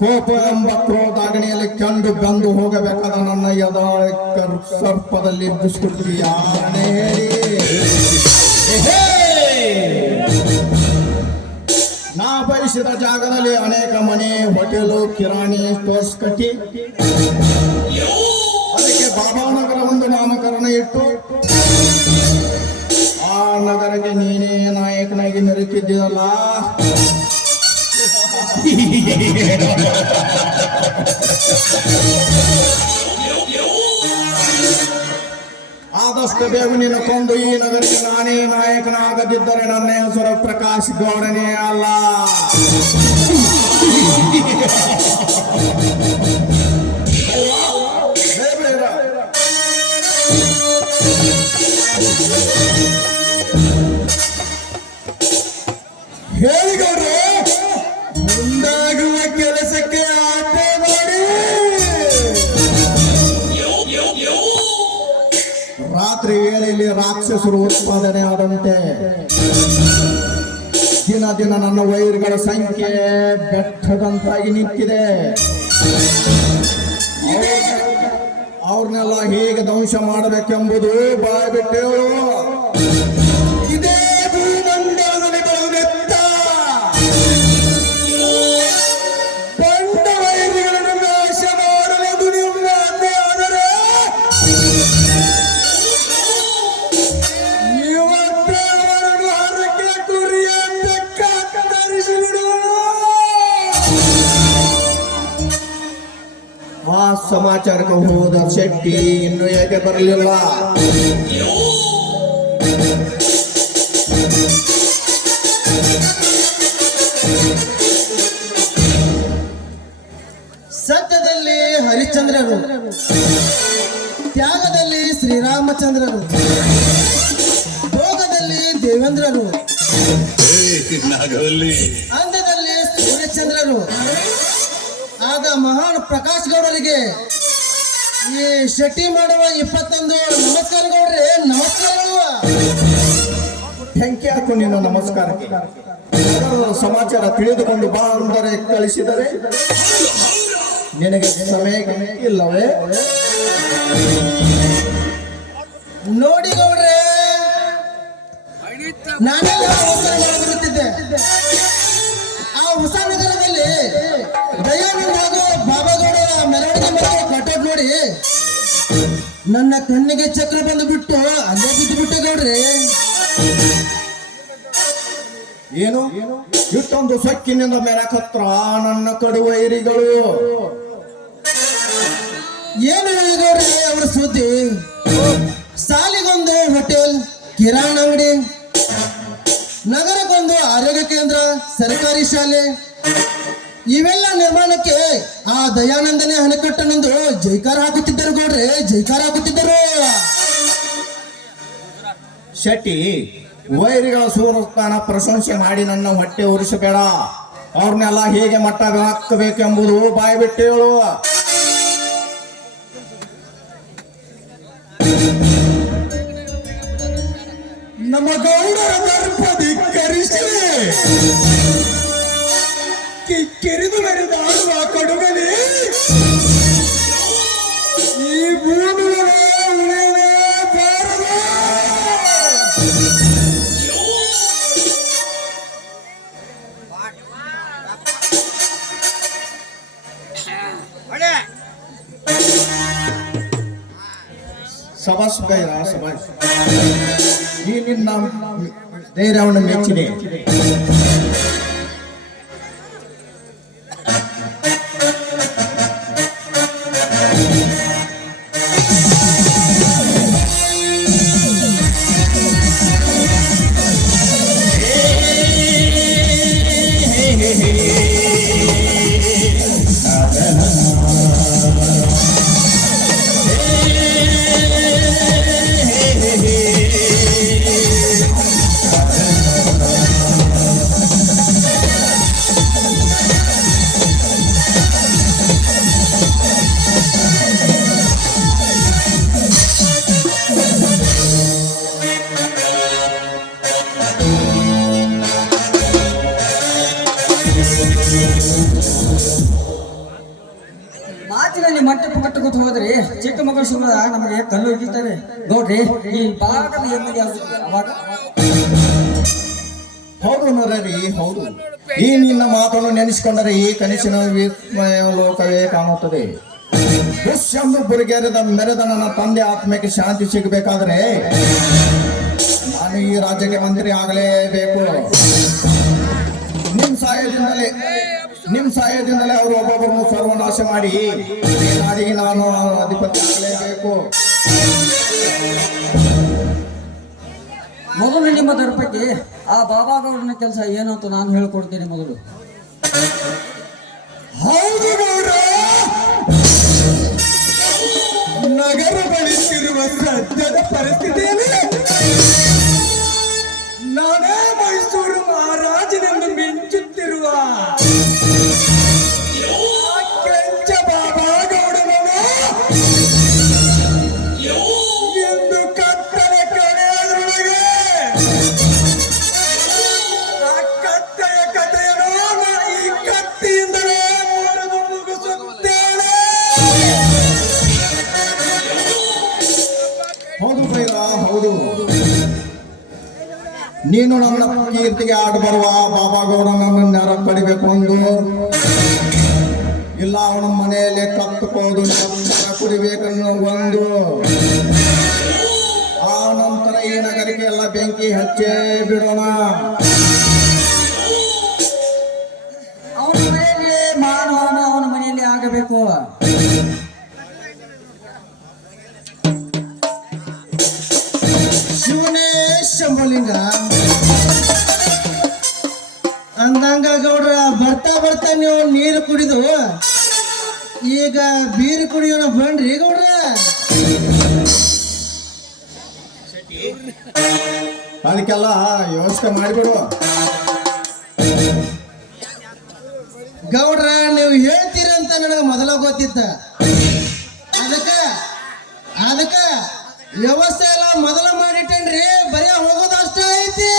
ಕೋಪ ಎಂಬ ಕ್ರೋಧಾಗ್ನಿಯಲ್ಲಿ ಕಂಡು ಬಂದು ಹೋಗಬೇಕಾದ ನನ್ನ ಯದಾಳ ಸರ್ಪದಲ್ಲಿ ಬಿಸ್ಕುಟ್ಟಿ ಯಾರನೇ ನಾ ಬಯಸಿದ ಜಾಗದಲ್ಲಿ ಅನೇಕ ಮನೆ, ಹೋಟೆಲು, ಕಿರಾಣಿ ಸ್ಟೋರ್ಸ್ ಕಟ್ಟಿ ಅದಕ್ಕೆ ಬಾಬಾನಗರ ಒಂದು ನಾಮಕರಣ ಇಟ್ಟು ಆ ನಗರಕ್ಕೆ ನೀನೇ ನಾಯಕನಾಗಿ ಮೆರೆತಿದ್ದೀರಲ್ಲ. ಆದಷ್ಟು ಬೇಗ ನೀನು ಕೊಂದು ಈ ನಗರಕ್ಕೆ ನಾನೇ ನಾಯಕನಾಗದಿದ್ದರೆ ನನ್ನ ಹೆಸರು ಪ್ರಕಾಶ್ ಗೌಡನೇ ಅಲ್ಲ. ಹೇಳಿಗೌಡ್ರೆ, ಮುಂದಾಗುವ ಕೆಲಸಕ್ಕೆ ಆಟೆ ಮಾಡಿ. ರಾತ್ರಿ ವೇಳೆಯಲ್ಲಿ ರಾಕ್ಷಸರು ಉತ್ಪಾದನೆ ಆದಂತೆ ದಿನ ದಿನ ನನ್ನ ವೈರ್ಗಳ ಸಂಖ್ಯೆ ಬೆಟ್ಟದಂತಾಗಿ ನಿಂತಿದೆ. ಅವ್ರನ್ನೆಲ್ಲ ಹೇಗೆ ಧ್ವಂಸ ಮಾಡಬೇಕೆಂಬುದು ಬಾಯ್ಬಿಟ್ಟು ಇದೇ ಭೂಮಂಡಲದಲ್ಲಿ ಬರುವುದೆತ್ತ ಬಂಡ ವೈರಿಗಳನ್ನು ನಾಶ ಮಾಡಲೆಂದು ನಿಮ್ಮ ಆಜ್ಞೆ ಆದರೆ ಇವತ್ತೇ ಅವರನ್ನು ಹರಕೆ ಕುರಿಯಂತೆ ಕತ್ತರಿಸಿ ಬಿಡುವುದು. ಆ ಸಮಾಚಾರಕ್ಕೆ ಹೋದ ಶೆಟ್ಟಿ ಇನ್ನು ಏಕೆ ಬರಲಿಲ್ಲ? ಸತ್ಯದಲ್ಲಿ ಹರಿಶ್ಚಂದ್ರರು, ತ್ಯಾಗದಲ್ಲಿ ಶ್ರೀರಾಮಚಂದ್ರರು, ಭೋಗದಲ್ಲಿ ದೇವೇಂದ್ರರು, ಅಂದದಲ್ಲಿ ಸೂರ್ಯಚಂದ್ರರು ಆದ ಮಹಾನ್ ಪ್ರಕಾಶ್ ಗೌಡರಿಗೆ ಈ ಶೆಟ್ಟಿ ಮಾಡುವ 21 ನಮಸ್ಕಾರ ಗೌಡ್ರೆ, ನಮಸ್ಕಾರಗಳು. ಬೆಂಕಿ ಹಾಕು ನಿನ್ನ ನಮಸ್ಕಾರಕ್ಕೆ. ಸಮಾಚಾರ ತಿಳಿದುಕೊಂಡು ಬಾ ಅಂದರೆ ಕಳಿಸಿದರೆ ನಿನಗೆ ಸಮಯ ಇಲ್ಲವೇ? ನೋಡಿ ಗೌಡ್ರೆ, ನಾನೆಲ್ಲ ಅವಸರ ಮಾಡಿಬಿಡುತ್ತಿದ್ದೆ. ಆ ಹೊಸ ನಗರದಲ್ಲಿ ದಯಾನಂದ ಹಾಗೂ ಬಾಬಾಗೌಡರ ಮೆರವಣಿಗೆ ಮೇಲೆ ಕಟ್ಟೋದ್ ನೋಡಿ ನನ್ನ ಕಣ್ಣಿಗೆ ಚಕ್ರ ಬಂದು ಬಿಟ್ಟು ಅಲ್ಲೇ ಬಿದ್ದು ಬಿಟ್ಟೆ ಗೌಡ್ರೆ. ಏನು ಇಷ್ಟೊಂದು ಸೊಕ್ಕಿನಿಂದ ಮೆರಕತ್ರ ನನ್ನ ಕಡು ವೈರಿಗಳು? ಏನು ಹೇಳಿಗೌಡ್ರೆ ಅವರ ಸುದ್ದಿ? ಸಾಲಿಗೊಂದು ಹೋಟೆಲ್, ಕಿರಾಣ ಅಂಗಡಿ, ನಗರಕ್ಕೊಂದು ಆರೋಗ್ಯ ಕೇಂದ್ರ, ಸರ್ಕಾರಿ ಶಾಲೆ ಇವೆಲ್ಲ ನಿರ್ಮಾಣಕ್ಕೆ ಆ ದಯಾನಂದನೇ ಅಣೆಕಟ್ಟನೆಂದು ಜೈಕಾರ ಹಾಕುತ್ತಿದ್ದರು ಗೌಡ್ರೆ, ಜೈಕಾರ ಹಾಕುತ್ತಿದ್ದರು. ಶೆಟ್ಟಿ, ವೈರಿಗಳ ಸೂರಸ್ಥಾನ ಪ್ರಶಂಸೆ ಮಾಡಿ ನನ್ನ ಹೊಟ್ಟೆ ಉರಿಸಬೇಡ. ಅವ್ರನ್ನೆಲ್ಲ ಹೇಗೆ ಮಟ್ಟ ಹಾಕಬೇಕೆಂಬುದು ಬಾಯಿ ಬಿಟ್ಟು ಹೇಳು. ನಮ್ಮ ಗೌಡರ ದರ್ಪ ಧಿಕ್ಕರಿಸಿ ಕಿಕ್ಕಿರಿದು ಮೆರೆದಾಡುವ ಕಡುಗಲಿ ಈ ಭೂಮಿ ಉಳಿಯಲೇ ಬಾರದು. ಸಭಾಸ್ ಗೈರ ಸಭಾಸ್, ಈ ನಿನ್ನ ಧೈರ್ಯವನ್ನು ಮೆಚ್ಚಿದೆ. ಮಂಟಪ ಕಟ್ಟಕೊತ ಹೋದ್ರಿ ಚಿಕ್ಕಮಗಳೂರು ನಮಗೆ ಕಲ್ಲು ಹಿಡಿತಾರೆ ನೋಡ್ರಿ ಈ ಭಾಗದ ಎಮ್ಮೆಲ್ಯೆ ಆಗುತ್ತೆ ಅವಾಗ ಹೌದು ನರರಿ ಹೌದು. ಈ ನಿನ್ನ ಮಾತನ್ನು ನೆನೆಸಿಕೊಂಡರೆ ಈ ಕನಸಿನ ವಿಸ್ಮಯ ಲೋಕವೇ ಕಾಣುತ್ತದೆ. ದುಷ್ಯಂದು ಬುರಿಗೆರೆದ ಮೆರೆದ ನನ್ನ ತಂದೆ ಆತ್ಮಕ್ಕೆ ಶಾಂತಿ ಸಿಗಬೇಕಾದ್ರೆ ನಾನು ಈ ರಾಜ್ಯಕ್ಕೆ ಮಂತ್ರಿ ಆಗಲೇಬೇಕು. ನಿಮ್ ಸಹಾಯದಿಂದಲೇ ಅವರು ಒಬ್ಬೊಬ್ಬರನ್ನು ಸರ್ವನಾಶ ಮಾಡಿ ಈ ನಾಡಿಗೆ ನಾನು ಅಧಿಪತಿ ಆಗಲೇಬೇಕು. ಮೊದಲು ನಿಮ್ಮ ದರ್ಪಕ್ಕೆ ಆ ಬಾಬಾಗೌಡನ ಕೆಲಸ ಏನು ಅಂತ ನಾನು ಹೇಳ್ಕೊಡ್ತೇನೆ ಮೊದಲು. ಹೌದು ಗೌಡ, ನಗರ ಬಳಸಿರುವ ಸದ್ಯದ ಪರಿಸ್ಥಿತಿಯಲ್ಲಿ ನಾನೇ ಮೈಸೂರು ಮಹಾರಾಜನೆಂದು ಮಿಂಚುತ್ತಿರುವ ಆ ಕೆಂಚ ಬಾಬಾಗೌಡನನ್ನು ಎಂದು ಕತ್ತಲೆ ಕಡೆಯದರೊಳಗೆ ಆ ಕತ್ತೆಯ ಕಥೆಯನ್ನು ಈ ಕತ್ತಿಯಿಂದಲೇ ಮುರಿದು ಮುಗಿಸುತ್ತೇನೆ. ಹೌದು ಬೈರ, ಹೌದು. ನೀನು ನನ್ನ ಕೀರ್ತಿಗೆ ಆಡು ಬರುವ ಬಾಬಾಗೌಡನನ್ನು ನೆರ ಕಡಿಬೇಕು ಅಂದು, ಇಲ್ಲ ಅವನ ಮನೆಯಲ್ಲಿ ಕತ್ತುಕೋದು ಕುಡಿಬೇಕನ್ನೋ ಒಂದು, ಆ ನಂತರ ಈ ನಗರಕ್ಕೆ ಎಲ್ಲ ಬೆಂಕಿ ಹಚ್ಚೇ ಬಿಡೋಣ. ಅವನ ಮನೆಯಲ್ಲಿ ಮಾನವನ ಅವನ ಮನೆಯಲ್ಲಿ ಆಗಬೇಕು. ಶಿವನೇ ಶಂಭುಲಿಂಗ ಅಂದಂಗ ಗೌಡ್ರ, ಬರ್ತಾ ಬರ್ತಾ ನೀವು ನೀರು ಕುಡಿದು ಈಗ ಬೀರು ಕುಡಿಯೋಣ ಬನ್ರಿ ಗೌಡ್ರ. ಅದಕ್ಕೆಲ್ಲ ವ್ಯವಸ್ಥೆ ಮಾಡಿಬಿಡು. ಗೌಡ್ರ, ನೀವು ಹೇಳ್ತೀರಿ ಅಂತ ನನಗೆ ಮೊದಲ ಗೊತ್ತಿತ್ತ. ಅದಕ್ಕ ವ್ಯವಸ್ಥೆ ಎಲ್ಲ ಮೊದಲ ಮಾಡಿಟ್ಟೇನ್ರಿ. ಬರೀ ಹೋಗೋದು ಅಷ್ಟ ಐತಿ.